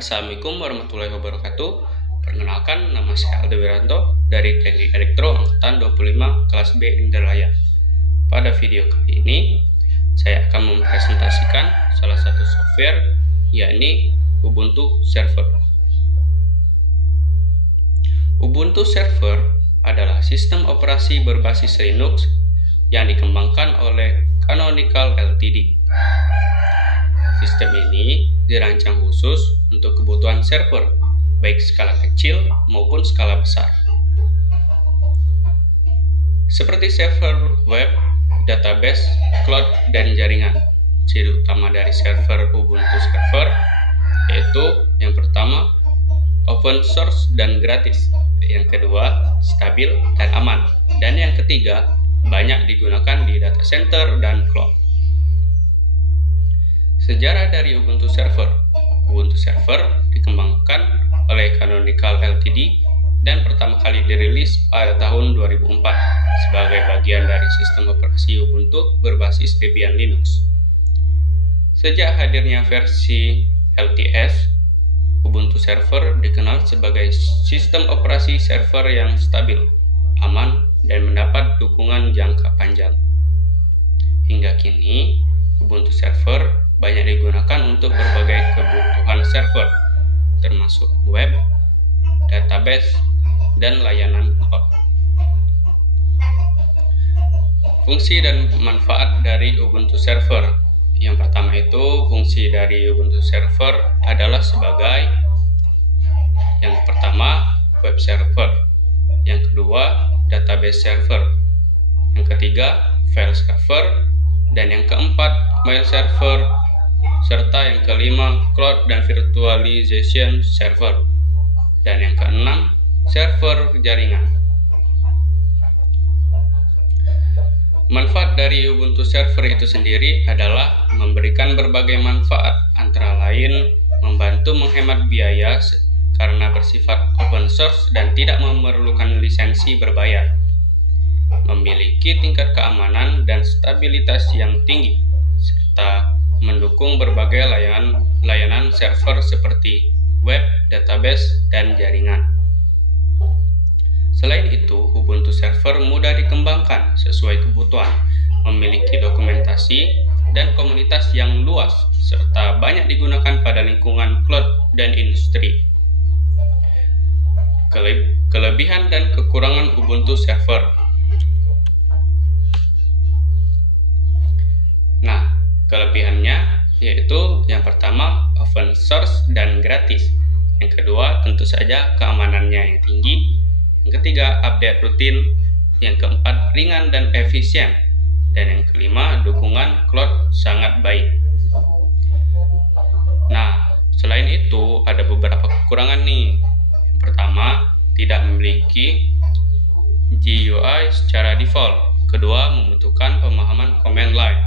Assalamualaikum warahmatullahi wabarakatuh. Perkenalkan, nama saya Aldo Wiranto dari Teknik Elektro Angkatan 25 kelas B Indralaya. Pada video kali ini, saya akan mempresentasikan salah satu software, yakni Ubuntu Server. Ubuntu Server adalah sistem operasi berbasis Linux yang dikembangkan oleh Canonical Ltd. Sistem ini dirancang khusus untuk kebutuhan server, baik skala kecil maupun skala besar. Seperti server web, database, cloud, dan jaringan. Ciri utama dari server Ubuntu Server yaitu yang pertama, open source dan gratis. Yang kedua, stabil dan aman. Dan yang ketiga, banyak digunakan di data center dan cloud. Sejarah dari Ubuntu Server. Ubuntu Server dikembangkan oleh Canonical Ltd dan pertama kali dirilis pada tahun 2004 sebagai bagian dari sistem operasi Ubuntu berbasis Debian Linux. Sejak hadirnya versi LTS, Ubuntu Server dikenal sebagai sistem operasi server yang stabil, aman, dan mendapat dukungan jangka panjang. Hingga kini, Ubuntu Server banyak digunakan untuk berbagai kebutuhan server, termasuk web, database, dan layanan cloud. Fungsi dan manfaat dari Ubuntu Server. Yang pertama itu, fungsi dari Ubuntu Server adalah sebagai yang pertama, web server. Yang kedua, database server. Yang ketiga, file server. Dan yang keempat, mail server, serta yang kelima, cloud dan virtualization server, dan yang keenam, server jaringan. Manfaat dari Ubuntu Server itu sendiri adalah memberikan berbagai manfaat, antara lain membantu menghemat biaya karena bersifat open source dan tidak memerlukan lisensi berbayar, memiliki tingkat keamanan dan stabilitas yang tinggi, serta mendukung berbagai layanan server seperti web, database, dan jaringan. Selain itu, Ubuntu Server mudah dikembangkan sesuai kebutuhan, memiliki dokumentasi dan komunitas yang luas, serta banyak digunakan pada lingkungan cloud dan industri. Kelebihan dan kekurangan Ubuntu Server. Nah, kelebihannya yaitu yang pertama, open source dan gratis. Yang kedua, tentu saja keamanannya yang tinggi. Yang ketiga, update rutin. Yang keempat, ringan dan efisien. Dan yang kelima, dukungan cloud sangat baik. Nah, selain itu ada beberapa kekurangan nih. Yang pertama, tidak memiliki GUI secara default. Kedua, membutuhkan pemahaman command line.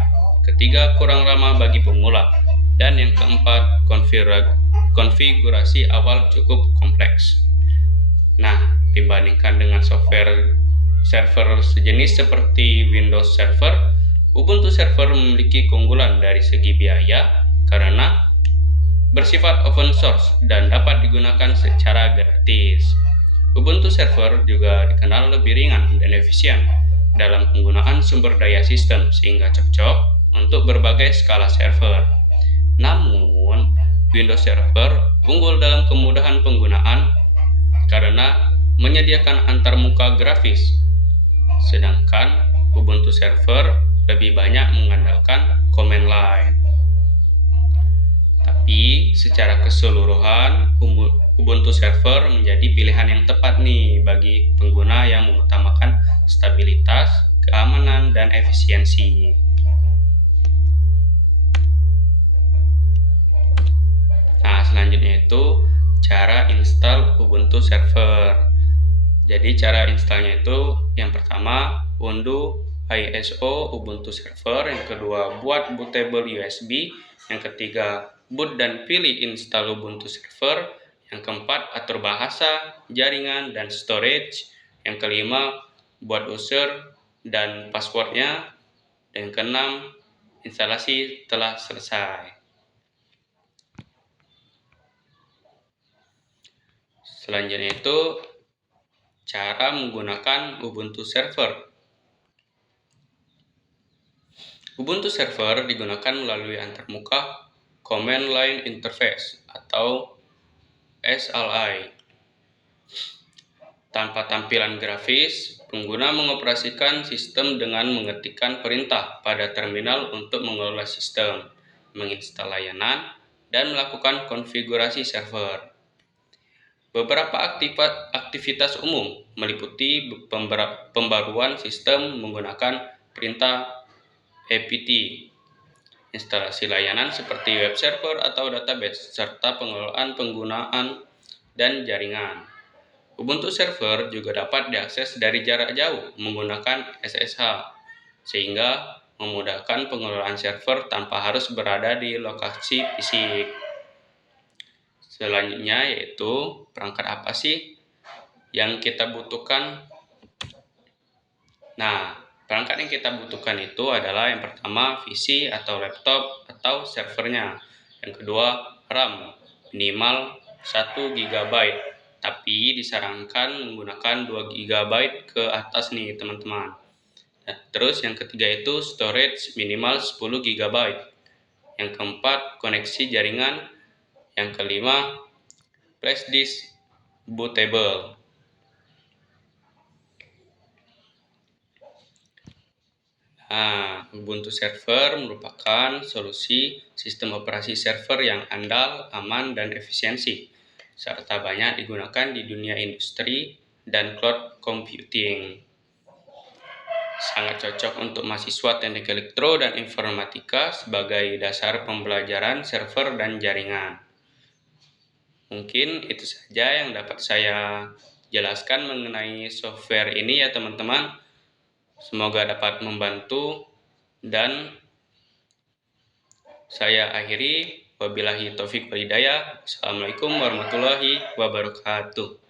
Ketiga, kurang ramah bagi pemula. Dan yang keempat, konfigurasi awal cukup kompleks. Nah, dibandingkan dengan software server sejenis seperti Windows Server, Ubuntu Server memiliki keunggulan dari segi biaya karena bersifat open source dan dapat digunakan secara gratis. Ubuntu Server juga dikenal lebih ringan dan efisien dalam penggunaan sumber daya sistem sehingga cocok untuk berbagai skala server. Namun, Windows Server unggul dalam kemudahan penggunaan karena menyediakan antarmuka grafis, sedangkan Ubuntu Server lebih banyak mengandalkan command line. Tapi secara keseluruhan, Ubuntu Server menjadi pilihan yang tepat nih bagi pengguna yang mengutamakan stabilitas, keamanan, dan efisiensi. Nah, selanjutnya itu cara install Ubuntu Server. Jadi cara installnya itu yang pertama, unduh ISO Ubuntu Server. Yang kedua, buat bootable USB. Yang ketiga, boot dan pilih install Ubuntu Server. Yang keempat, atur bahasa, jaringan, dan storage. Yang kelima, buat user dan passwordnya. Dan yang keenam, instalasi telah selesai. Selanjutnya itu cara menggunakan Ubuntu Server. Ubuntu Server digunakan melalui antarmuka Command Line Interface atau SLI. Tanpa tampilan grafis, pengguna mengoperasikan sistem dengan mengetikkan perintah pada terminal untuk mengelola sistem, menginstal layanan, dan melakukan konfigurasi server. Beberapa aktivitas umum meliputi pembaruan sistem menggunakan perintah apt, instalasi layanan seperti web server atau database, serta pengelolaan penggunaan dan jaringan. Ubuntu Server juga dapat diakses dari jarak jauh menggunakan SSH, sehingga memudahkan pengelolaan server tanpa harus berada di lokasi fisik. Selanjutnya yaitu perangkat apa sih yang kita butuhkan? Nah, perangkat yang kita butuhkan itu adalah yang pertama PC atau laptop atau servernya. Yang kedua RAM minimal 1 GB, tapi disarankan menggunakan 2 GB ke atas nih teman-teman. Nah, terus yang ketiga itu storage minimal 10 GB. Yang keempat koneksi jaringan. Yang kelima flash disk bootable. Nah, Ubuntu Server merupakan solusi sistem operasi server yang andal, aman, dan efisiensi, serta banyak digunakan di dunia industri dan cloud computing. Sangat cocok untuk mahasiswa teknik elektro dan informatika sebagai dasar pembelajaran server dan jaringan. Mungkin itu saja yang dapat saya jelaskan mengenai software ini ya teman-teman. Semoga dapat membantu dan saya akhiri. Wabillahi taufik wal hidayah. Assalamualaikum warahmatullahi wabarakatuh.